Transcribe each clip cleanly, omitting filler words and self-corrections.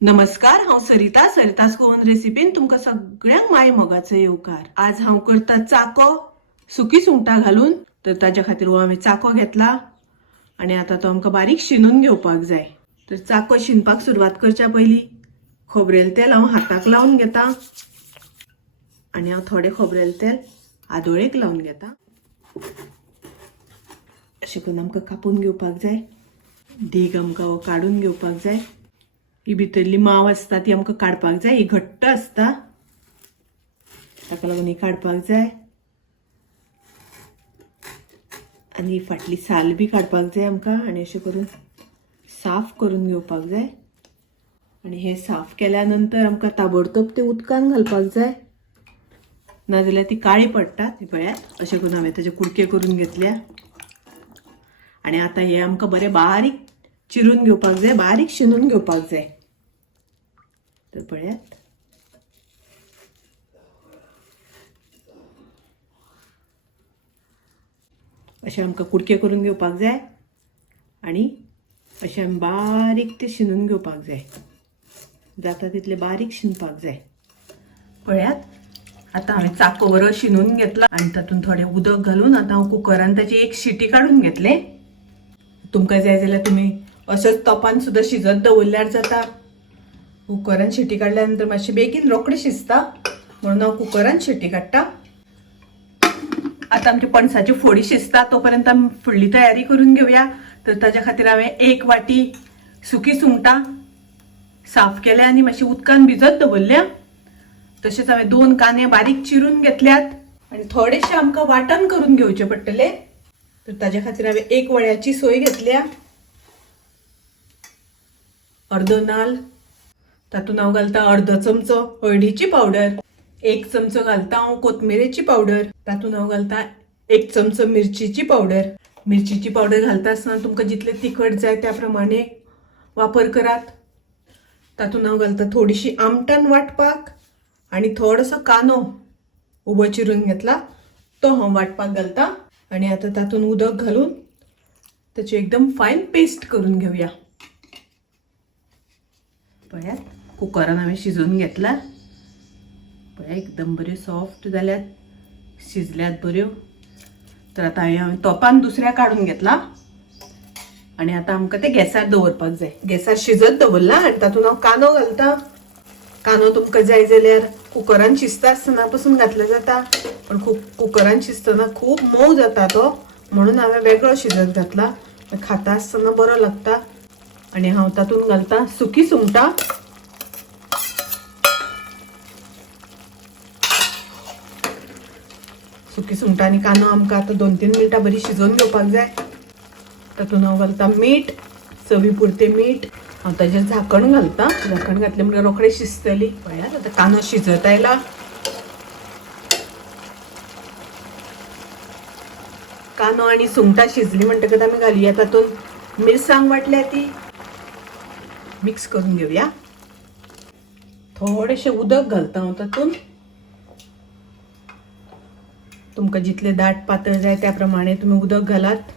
नमस्कार, हांव सरितास गोवन रेसिपीन तुमकां सगळ्यांक माय मोगाचो येवकार। आज हांव करता चाको सुकी सुंगटां घालून। तर ताच्या खातीर हो हांवें चाको घेतला आनी आतां तो आमकां बारीक शिनून घेवपाक जाय। तर चाको शिनपाक सुरवात करच्या पयलीं खोबरेल तेल हांव हाताक लावन घेता आनी हांव थोडें खोबरेल तेल आदोळेक लावन घेता। अशें करून आमकां कापून घेवपाक जाय। दीग आमकां हो काडून घेवपाक जाय। ही भितरली माव आसता ती आमकां काडपाक जाय। ही घट्ट आसता ताका लागून ही काडपाक जाय आनी ही फाटली साल बी काडपाक जाय आमकां। आनी अशें करून साफ करून घेवपाक जाय आनी हे साफ केल्या नंतर आमकां ताबडतोब ते उदकान घालपाक जाय, नाजाल्यार ती काळी पडटात। पळयात अशें करून हांवें ताजे कुडके करून घेतल्या आनी आतां हे आमकां बरें बारीक चिरून घेवपाक जाय, बारीक शिनून घेवपाक जाय। तर पळयात अशें आमकां कुडके करून घेवपाक जाय आनी अशें आमी बारीक ते शिनून घेवपाक जाय। जाता तितले बारीक शिनपाक जाय। पळयात आतां हांवें चाको बरो शिनून घेतला आनी तातूंत थोडें उदक घालून आतां हांव कुकरान ताची एक शिटी काडून घेतले। तुमकां जाय जाल्यार तुमी अशेंच तोपान सुद्दां शिजत दवरल्यार जाता। कुकरान शिटी काडल्या नंतर मातशें बेगीन रोखडें शिजता म्हणून हांव कुकरान शिटी काडटा। आतां आमची पणसाची फोडी शिजता तोपर्यंत आमी फुडली तयारी करून घेवया। तर ताच्या खातीर हांवें 1 वाटी सुकी सुंगटां साफ केल्या आनी मातशें उदकान भिजत दवरल्या। तशेंच हांवें 2 कांदे बारीक चिरून घेतल्यात आनी थोडेशें आमकां वाटण करून घेवचें पडटलें। तर ताच्या खातीर हांवें 1 वळ्याची सोय घेतल्या, अर्दो नाल्ल, तातूंत हांव घालता अर्दो चमचो हळदीची पावडर, 1 चमचो घालता हांव कोथमिरेची पावडर, तातूंत हांव घालता 1 चमचो मिरचीची पावडर। मिरचीची पावडर घालता आसतना तुमकां जितले तिखट जाय त्या प्रमाणे वापर करात। तातूंत हांव घालता थोडीशी आमटाण वाटपाक आनी थोडोसो कांदो उबो चिरून घेतला तो हांव वाटपाक घालता आनी आतां तातूंत उदक घालून ताची एकदम फायन पेस्ट करून घेवया। पळयात कुकरान हांवें शिजोवन घेतला। पळया एकदम बऱ्यो सॉफ्ट जाल्यात, शिजल्यात बऱ्यो। तर आतां हांवें तोपान दुसऱ्या काडून घेतला आनी आतां आमकां ते गॅसार दवरपाक जाय। गॅसार शिजत दवरला आनी तातूंत हांव कांदो घालता। कांदो तुमकां जाय जाल्यार कुकरान शिजता आसतना पासून घातल्यार जाता, पण कुकरान शिजतना खूब मोव जाता तो, म्हणून हांवें वेगळो शिजत घातला। खाता आसतना बरो लागता। आनी हांव तातूंत घालता सुकी सुंगटां। सुकी सुंगटां आनी कांदो आमकां आतां 2-3 मिनटां बरी शिजोवन घेवपाक जाय। तातूंत हांव घालता मीठ, चवी पुरतें मीठ। हांव ताजेर झाकण घालता, झाकण घातलें म्हणल्यार रोखडें शिजतली। पळयात आतां कांदो शिजत आयला। कांदो आनी सुंगटां शिजली म्हणटकच आमी घालुया तातूंत मिरसांग वाटल्या ती मिक्स करून घेवया। थोडेशें उदक घालता हांव तातूंत। तुमकां जितलें दाट पातळ जाय त्या प्रमाणे तुमी उदक घालात।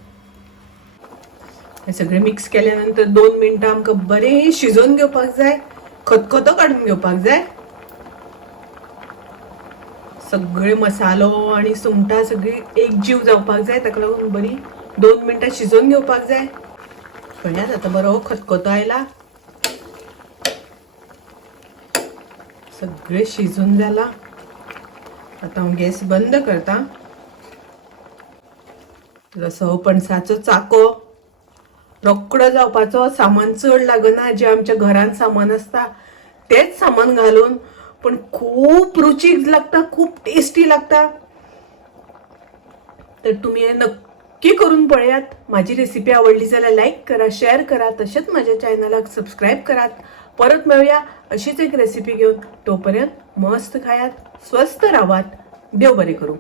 हे सगळें मिक्स केल्या नंतर 2 मिनटां आमकां बरें शिजोवन घेवपाक जाय, खतखतो काडून घेवपाक जाय। सगळे मसालो आनी सुंगटां सगळी एकजीव जावपाक जाय, ताका लागून बरी 2 मिनटां शिजोवन घेवपाक जाय। पळयात आतां बरो खतखतो आयला, सगळें शिजून जाला। आतां हांव गॅस बंद करता। रसो पणसाचो चाको रोखडो जावपाचो, सामान चड लागना। जे आमच्या घरान सामान आसता तेच सामान घालून, पण खूब रुचीक लागता, खूब टेस्टी लागता। तर तुमी हे नक्की करून पळयात। माझी रेसिपी आवडली जाल्यार लाईक करा, शेअर करा, तशेंच माझ्या चॅनलाक सबस्क्राईब करात। परत मेळुया अशीच एक रेसिपी घेऊन। तोपर्यंत मस्त खायात, स्वस्थ राहात, देव बरें करूं।